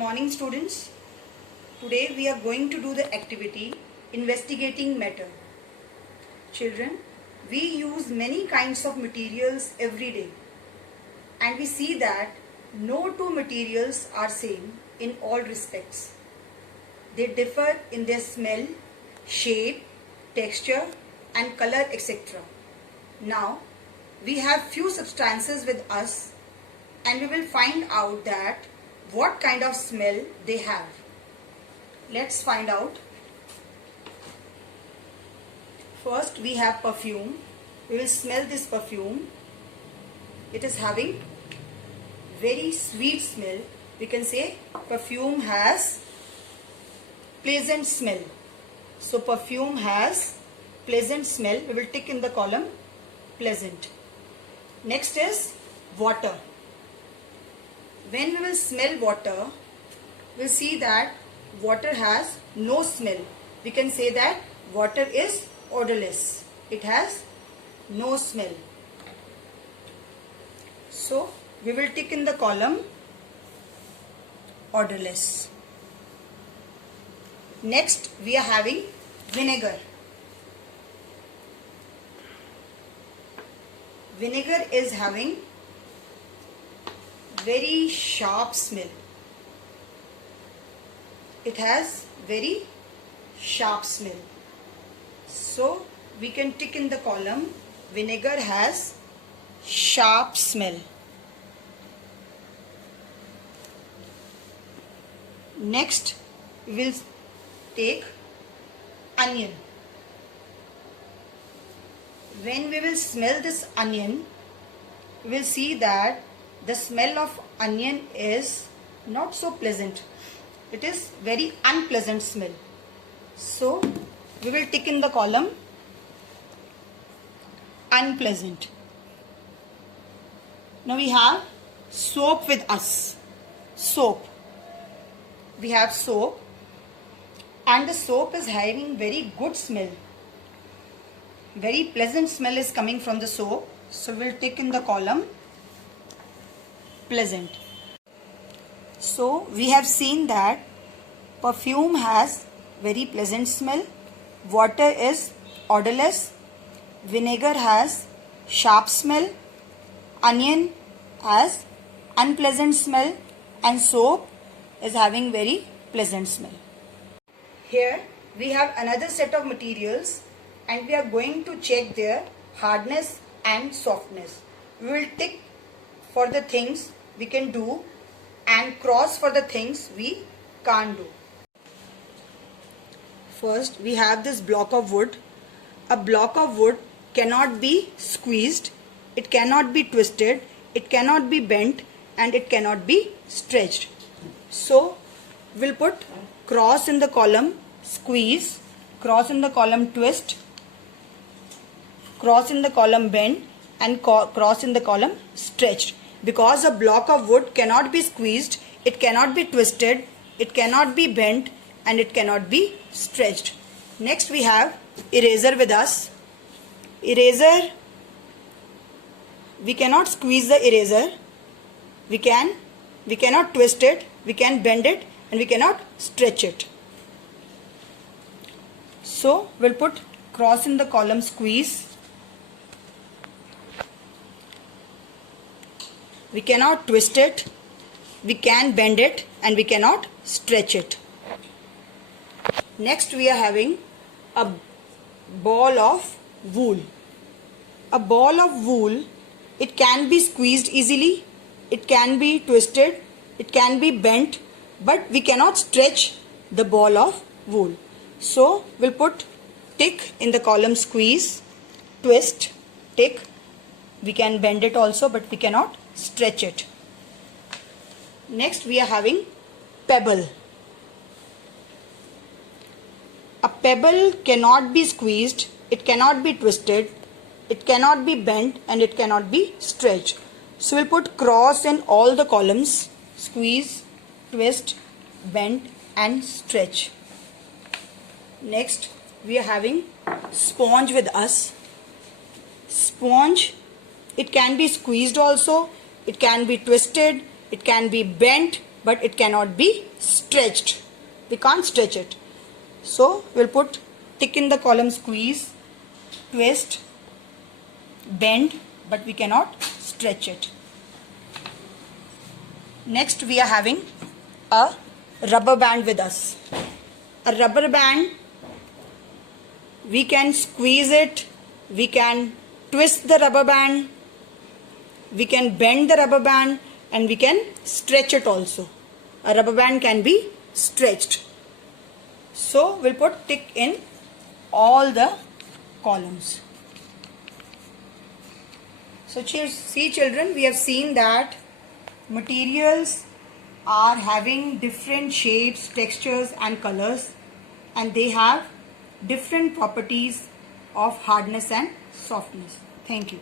morning, students. Today we are going to do the activity investigating matter. Children, we use many kinds of materials every day, and we see that no two materials are same in all respects. They differ in their smell, shape, texture and color, etc. Now we have few substances with us and we will find out that what kind of smell they have. Let's find out. First we have perfume. We will smell this perfume. It is having very sweet smell. We can say perfume has pleasant smell. So perfume has pleasant smell. We will tick in the column pleasant. Next is water. When we will smell water, we will see that water has no smell. We can say that water is odorless. It has no smell. So we will tick in the column odorless. Next we are having vinegar. Vinegar is having very sharp smell. It has very sharp smell. So we can tick in the column vinegar has sharp smell. Next we will take onion. When we will smell this onion, we will see that the smell of onion is not so pleasant. It is very unpleasant smell. So we will tick in the column unpleasant. Now we have soap with us. Soap. We have soap and the soap is having very good smell. Very pleasant smell is coming from the soap. So we will tick in the column pleasant. So we have seen that perfume has very pleasant smell, water is odorless, vinegar has sharp smell, onion has unpleasant smell and soap is having very pleasant smell. Here we have another set of materials and we are going to check their hardness and softness. We will tick for the things we can do and cross for the things we can't do. First we have this block of wood. A block of wood cannot be squeezed, it cannot be twisted, it cannot be bent and it cannot be stretched. So we'll put cross in the column squeeze, cross in the column twist, cross in the column bend and cross in the column stretched. Because a block of wood cannot be squeezed, it cannot be twisted, it cannot be bent and it cannot be stretched. Next we have eraser with us. Eraser, we cannot squeeze the eraser, we cannot twist it, we can bend it and we cannot stretch it. So we'll put cross in the column squeeze. We cannot twist it, we can bend it and we cannot stretch it. Next we are having a ball of wool. A ball of wool, it can be squeezed easily, it can be twisted, it can be bent, but we cannot stretch the ball of wool. So we'll put tick in the column squeeze, twist, tick. We can bend it also but we cannot stretch it. Next we are having pebble. A pebble cannot be squeezed, it cannot be twisted, it cannot be bent and it cannot be stretched. So we'll put cross in all the columns, squeeze, twist, bend and stretch. Next we are having sponge with us. Sponge, it can be squeezed also, it can be twisted, it can be bent but it cannot be stretched. We can't stretch it. So we'll put tick in the column squeeze, twist, bend, but we cannot stretch it. Next we are having a rubber band with us. A rubber band, we can squeeze it, we can twist the rubber band, we can bend the rubber band, and we can stretch it also. A rubber band can be stretched. So we'll put tick in all the columns. So see children, we have seen that materials are having different shapes, textures and colors, and they have different properties of hardness and softness. Thank you.